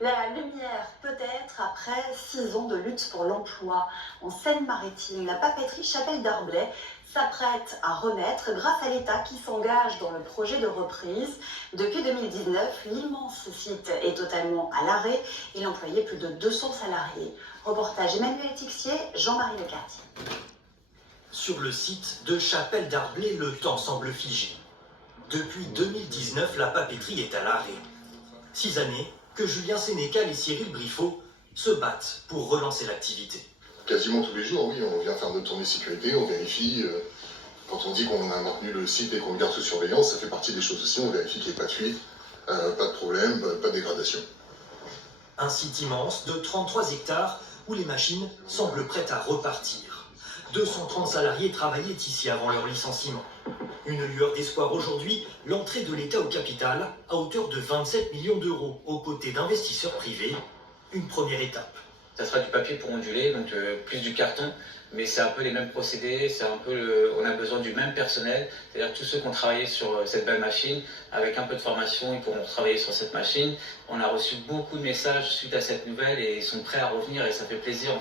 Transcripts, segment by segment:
La lumière peut-être après 6 ans de lutte pour l'emploi. En Seine-Maritime, la papeterie Chapelle d'Arblay s'apprête à renaître grâce à l'État qui s'engage dans le projet de reprise. Depuis 2019, l'immense site est totalement à l'arrêt. Il employait plus de 200 salariés. Reportage Emmanuel Tixier, Jean-Marie Lecartier. Sur le site de Chapelle d'Arblay, le temps semble figé. Depuis 2019, la papeterie est à l'arrêt. 6 années que Julien Sénécal et Cyril Briffaut se battent pour relancer l'activité. Quasiment tous les jours, oui, on vient faire notre tournée sécurité, on vérifie. Quand on dit qu'on a maintenu le site et qu'on le garde sous surveillance, ça fait partie des choses aussi, on vérifie qu'il n'y ait pas de fuite, pas de problème, pas de dégradation. Un site immense de 33 hectares où les machines semblent prêtes à repartir. 230 salariés travaillaient ici avant leur licenciement. Une lueur d'espoir aujourd'hui, l'entrée de l'État au capital à hauteur de 27 millions d'euros aux côtés d'investisseurs privés. Une première étape. Ça sera du papier pour onduler, donc plus du carton, mais c'est un peu les mêmes procédés, c'est un peu on a besoin du même personnel, c'est-à-dire tous ceux qui ont travaillé sur cette belle machine, avec un peu de formation, ils pourront travailler sur cette machine. On a reçu beaucoup de messages suite à cette nouvelle et ils sont prêts à revenir et ça fait plaisir.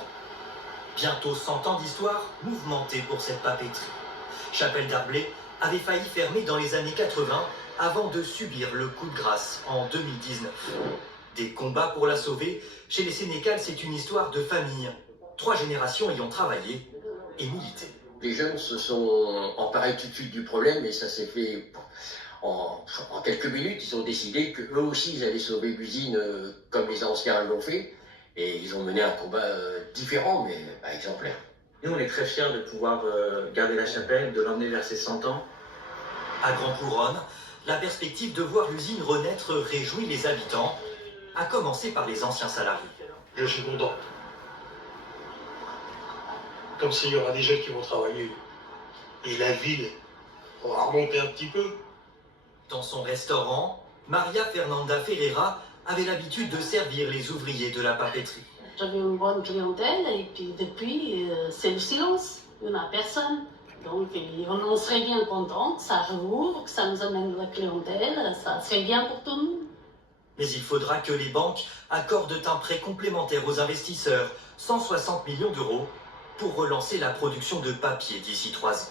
Bientôt 100 ans d'histoire mouvementée pour cette papeterie. Chapelle d'Arblay avait failli fermer dans les années 80 avant de subir le coup de grâce en 2019. Des combats pour la sauver, chez les Sénécal, c'est une histoire de famille. 3 générations ayant travaillé et milité. Les jeunes se sont emparés tout de suite du problème et ça s'est fait en quelques minutes. Ils ont décidé qu'eux aussi, ils allaient sauver l'usine comme les anciens l'ont fait. Et ils ont mené un combat différent, mais exemplaire. Nous, on est très fiers de pouvoir garder la chapelle, de l'emmener vers ses 100 ans. À Grand Couronne, la perspective de voir l'usine renaître réjouit les habitants, à commencer par les anciens salariés. Je suis content. Comme s'il y aura des jeunes qui vont travailler. Et la ville va remonter un petit peu. Dans son restaurant, Maria Fernanda Ferreira avait l'habitude de servir les ouvriers de la papeterie. J'avais une bonne clientèle et puis depuis, c'est le silence. Il n'y en a personne. Donc on serait bien content que ça rouvre, que ça nous amène de la clientèle. Ça serait bien pour tout le monde. Mais il faudra que les banques accordent un prêt complémentaire aux investisseurs, 160 millions d'euros, pour relancer la production de papier d'ici 3 ans.